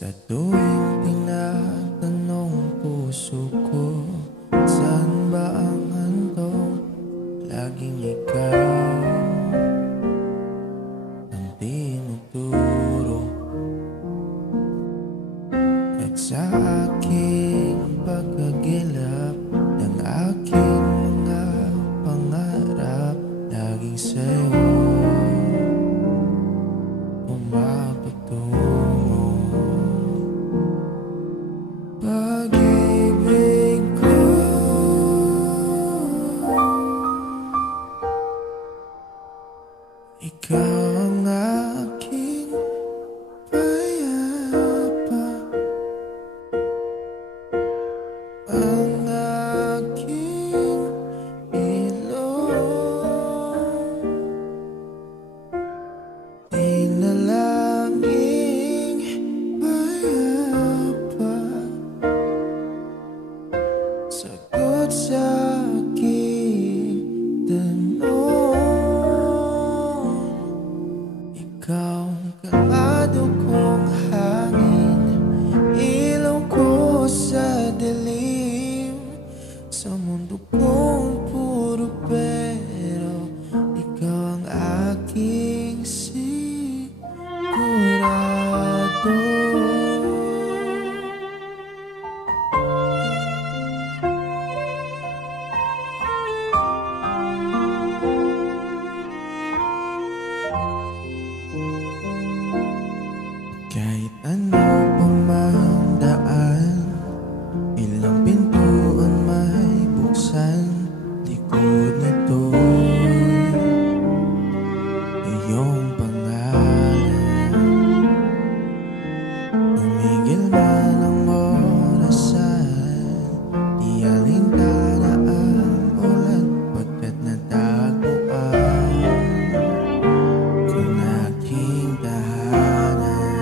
Sa tuwing tinatanong puso ko, saan ba ang handog? Laging ikaw ang tinuturo. At sa aking pagkagilap ng aking mga pangarap, laging sa'yo umapatungo. Pag-ibig ko, ikaw ang aking payapa, ang aking ilong, dinalanging payapa, sagot sa aking tanong. Ikaw ang kalmado kong hangin, ilaw ko sa dilim, sa mundo kong puro pero ikaw ang aking sigurado. Kahit ano pa man daan, ilang pintuan may buksan, likod nito'y iyong pangalan. Tumigil man ang orasan, di alintana ang ulan, pagkat natagpuan kung aking tahanan.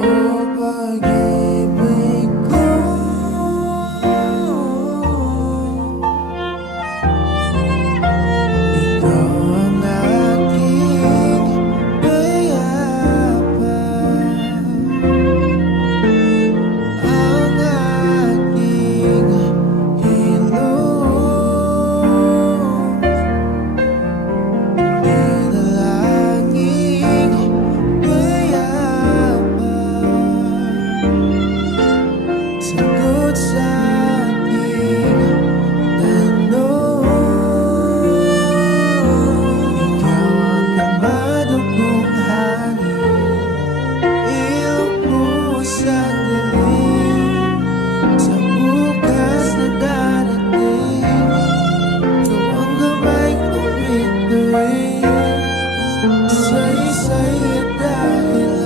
O pag-ibig ko, ikaw ang aking payapa, ang aking ilong, dinalanging payapa, sagot sa aking tanong. Ikaw ang kalmado kong hangin, ilaw ko sa dilim, sa bukas na darating. Ikaw ang gabay kong bituin, sa isa'y dahilan.